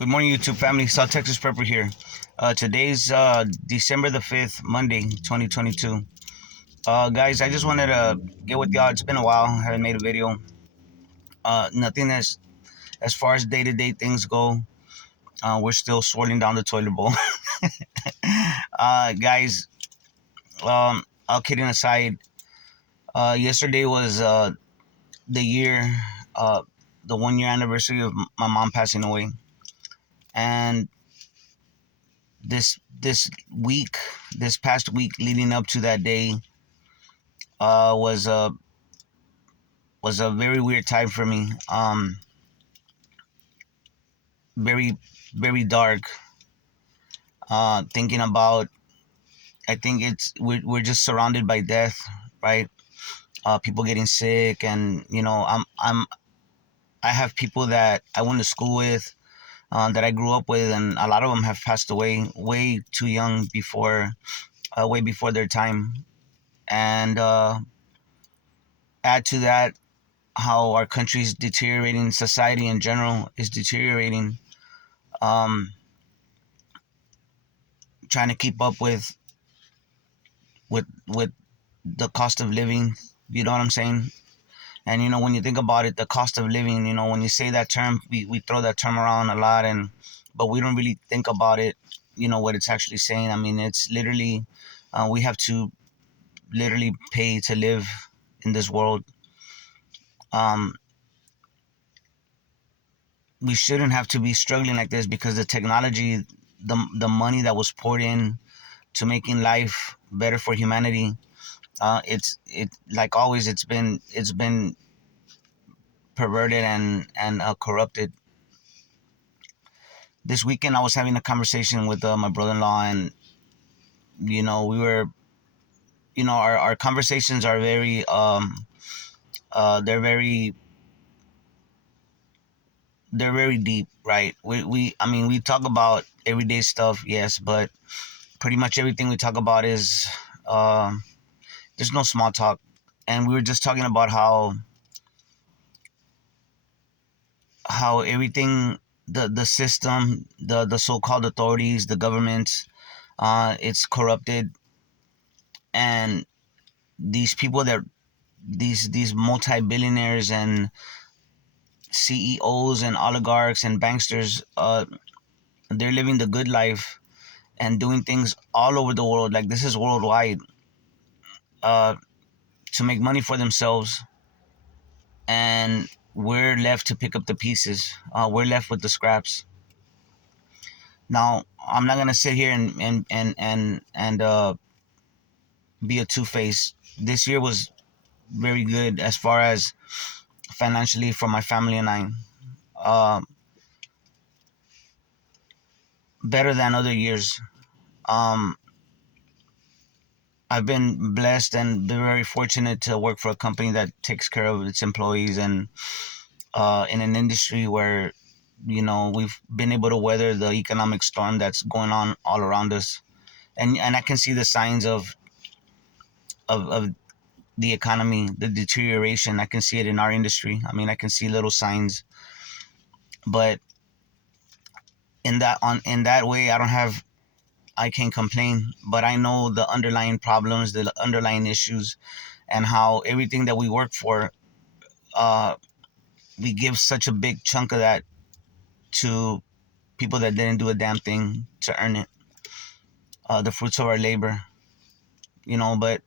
Good morning, YouTube family. South Texas Prepper here. Today's December the 5th, Monday, 2022. Guys, I just wanted to get with y'all. It's been a while. I haven't made a video. Nothing as far as day-to-day things go. We're still swirling down the toilet bowl. Guys, all kidding aside, yesterday was the year, the 1 year anniversary of my mom passing away. And this past week leading up to that day was a very weird time for me. Very very dark. Thinking about, I think we're just surrounded by death, right? People getting sick, and I have people that I went to school with, that I grew up with, and a lot of them have passed away way too young, way before their time. And add to that how our country is deteriorating, society in general is deteriorating. Um, Trying to keep up with the cost of living. You know what I'm saying? And when you think about it, the cost of living. When you say that term, we throw that term around a lot, but we don't really think about it. What it's actually saying. I mean, it's literally, we have to literally pay to live in this world. Um, we shouldn't have to be struggling like this, because the technology, the money that was poured in to making life better for humanity, it like always, it's been perverted and corrupted. This weekend I was having a conversation with my brother-in-law, and we were, our conversations are very they're very deep, right? I mean, we talk about everyday stuff, yes, but pretty much everything we talk about is, there's no small talk. And we were just talking about how everything, the system, the so-called authorities, the government, it's corrupted. And these people that these multi-billionaires and CEOs and oligarchs and banksters, they're living the good life and doing things all over the world, like this is worldwide, uh, to make money for themselves. And we're left to pick up the pieces. We're left with the scraps. Now, I'm not gonna sit here and be a two-face. This year was very good as far as financially for my family and I. Uh, Better than other years. Um, I've been blessed and very fortunate to work for a company that takes care of its employees, and in an industry where we've been able to weather the economic storm that's going on all around us. And I can see the signs of the economy, the deterioration. I can see it in our industry. I mean, I can see little signs, but in that way, I can't complain. But I know the underlying problems, the underlying issues, and how everything that we work for, uh, we give such a big chunk of that to people that didn't do a damn thing to earn it. The fruits of our labor, But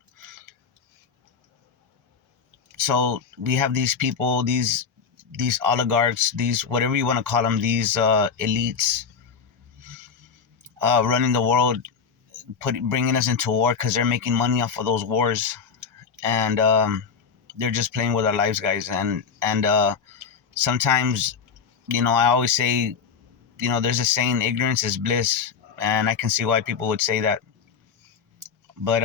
so we have these people, these oligarchs, these, whatever you want to call them, these elites, running the world, bringing us into war because they're making money off of those wars. And they're just playing with our lives, guys. And sometimes, I always say, there's a saying, ignorance is bliss, and I can see why people would say that. But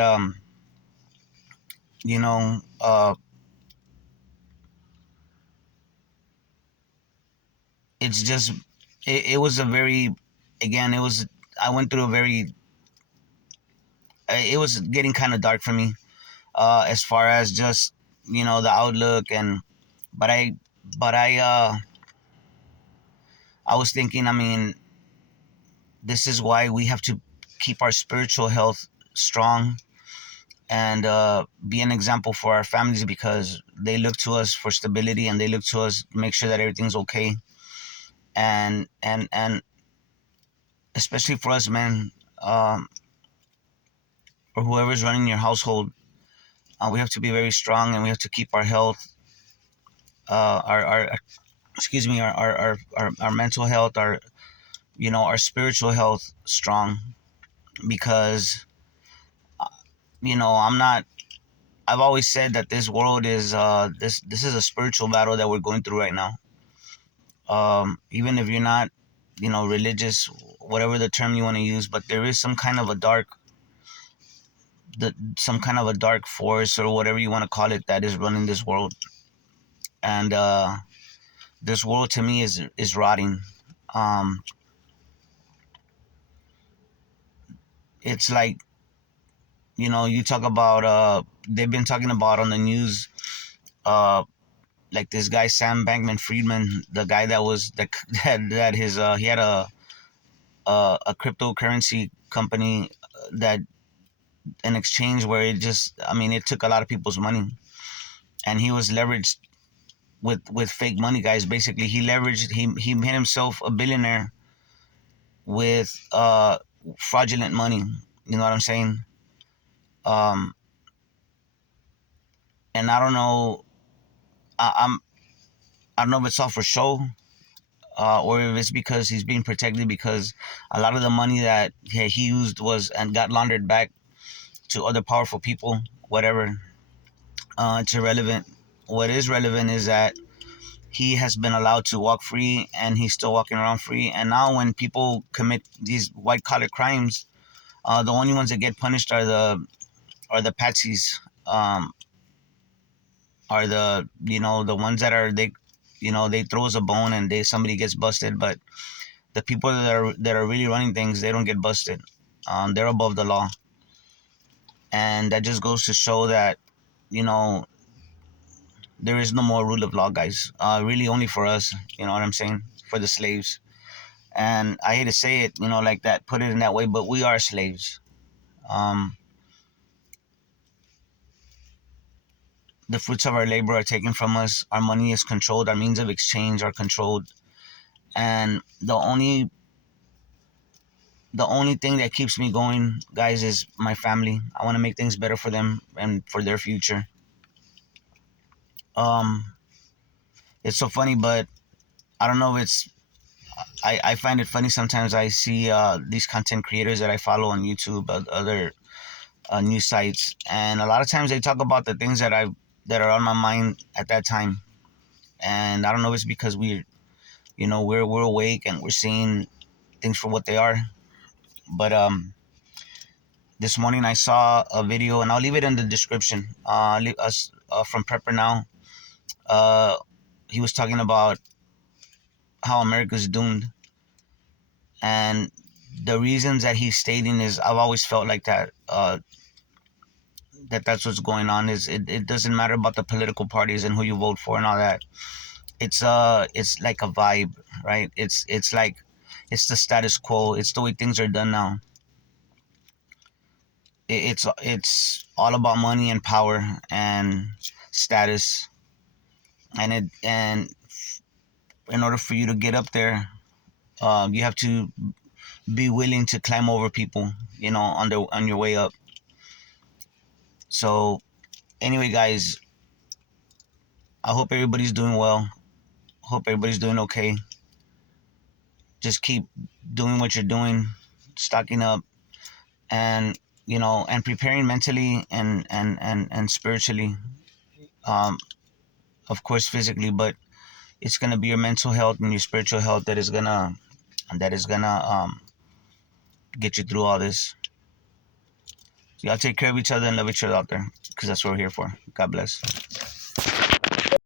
you know, uh, it's just, it was a very, again, it was, I went through a very, it was getting kind of dark for me, as far as just, the outlook. And but I but I was thinking, I mean, this is why we have to keep our spiritual health strong, and be an example for our families, because they look to us for stability, and they look to us to make sure that everything's okay. And especially for us men, or whoever's running your household, we have to be very strong, and we have to keep our health, our excuse me, our mental health, our, our spiritual health strong, because I'm not. I've always said that this world is this is a spiritual battle that we're going through right now. Even if you're not, religious, whatever the term you want to use, but there is some kind of a dark force, or whatever you want to call it, that is running this world. And this world to me is rotting. Um, it's like, you talk about, they've been talking about on the news, uh, like this guy Sam Bankman-Friedman, the guy that was that his he had a cryptocurrency company, that an exchange where it just, I mean, it took a lot of people's money, and he was leveraged with fake money, guys. Basically, he made himself a billionaire with fraudulent money. You know what I'm saying? Um, and I don't know. I, I'm I don't know if it's all for show, or if it's because he's being protected, because a lot of the money that he used was and got laundered back to other powerful people. Whatever. It's irrelevant. What is relevant is that he has been allowed to walk free, and he's still walking around free. And now, when people commit these white collar crimes, the only ones that get punished are the patsies. Are the ones that are they, they throw us a bone, and somebody gets busted, but the people that are really running things, they don't get busted. They're above the law, and that just goes to show that, you know there is no more rule of law, guys. Really, only for us. You know what I'm saying? For the slaves. And I hate to say it, like that, put it in that way, but we are slaves. Um, the fruits of our labor are taken from us. Our money is controlled. Our means of exchange are controlled. And the only thing that keeps me going, guys, is my family. I want to make things better for them and for their future. Um, it's so funny, but I don't know if it's. I find it funny sometimes. I see these content creators that I follow on YouTube, other news sites, and a lot of times they talk about the things that are on my mind at that time. And I don't know if it's because we're awake and we're seeing things for what they are. But this morning I saw a video, and I'll leave it in the description. From PrepperNow. Uh, he was talking about how America's doomed, and the reasons that he's stating is, I've always felt like that. That's what's going on. Is it doesn't matter about the political parties and who you vote for and all that. It's like a vibe, right? It's like it's the status quo. It's the way things are done now. It's all about money and power and status, and in order for you to get up there, you have to be willing to climb over people, on your way up. So anyway, guys, I hope everybody's doing well. Hope everybody's doing okay. Just keep doing what you're doing, stocking up, and preparing mentally and spiritually. Um, of course, physically, but it's gonna be your mental health and your spiritual health that is gonna get you through all this. So y'all take care of each other and love each other out there, because that's what we're here for. God bless.